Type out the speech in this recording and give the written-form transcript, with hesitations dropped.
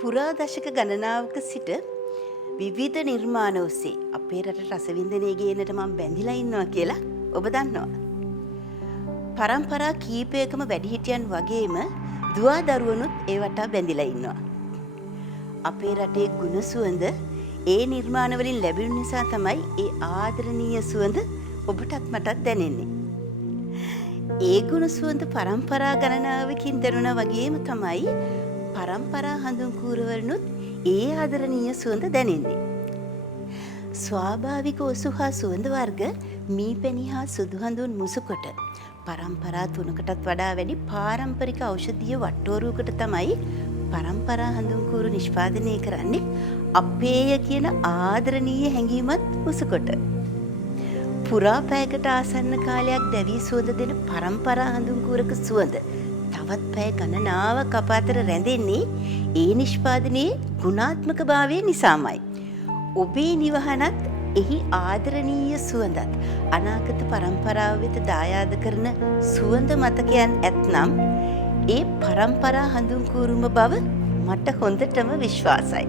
පුරා දශක ගණනාවක සිට විවිධ නිර්මාණ ඔස්සේ අපේ රට රසවින්දනය ගේනට මම බැඳිලා ඉන්නවා කියලා ඔබ දන්නවා. පරම්පරා කීපයකම වැඩිහිටියන් වගේම දුවා දරුවනුත් ඒ වටා බැඳිලා ඉන්නවා. අපේ රටේ ගුණ සුවඳ ඒ නිර්මාණ වලින් ලැබෙන නිසා තමයි ඒ ආදරණීය සුවඳ ඔබටත් මටත් දැනෙන්නේ. ඒ ගුණ සුවඳ පරම්පරා ගණනාවකින් දැනුණා වගේම තමයි පරම්පරා හඳුන් කූරවලුත් ඒ ආදරණීය සුවඳ දැනෙන්නේ. ස්වාභාවික ඔසු හා සුවඳ වර්ග මීපැණි හා සුදු හඳුන් මුසුකොට පරම්පරා 3කටත් වඩා වැඩි පාරම්පරික ඖෂධීය වට්ටෝරුවකට තමයි පරම්පරා හඳුන් කූරු නිෂ්පාදනය කරන්නේ අපේය කියන ආදරණීය හැඟීමත් මුසුකොට. පුරා පැයකට ආසන්න කාලයක් දැවී සුවඳ දෙන පරම්පරා හඳුන් කූරක සුවඳ තවත් පැය ගණනාවක් අප අතර රැඳෙන්නේ ඒ නිෂ්පාදනයේ ගුණාත්මක භාවය නිසාමයි. ඔබේ නිවහනත් එහි ආදරණීය සුවඳත් අනාගත පරම්පරාව වෙත දායාද කරන සුවඳ මතකයන් ඇත්නම් ඒ පරම්පරා හඳුන් කූරුම බව මට හොඳටම විශ්වාසයි.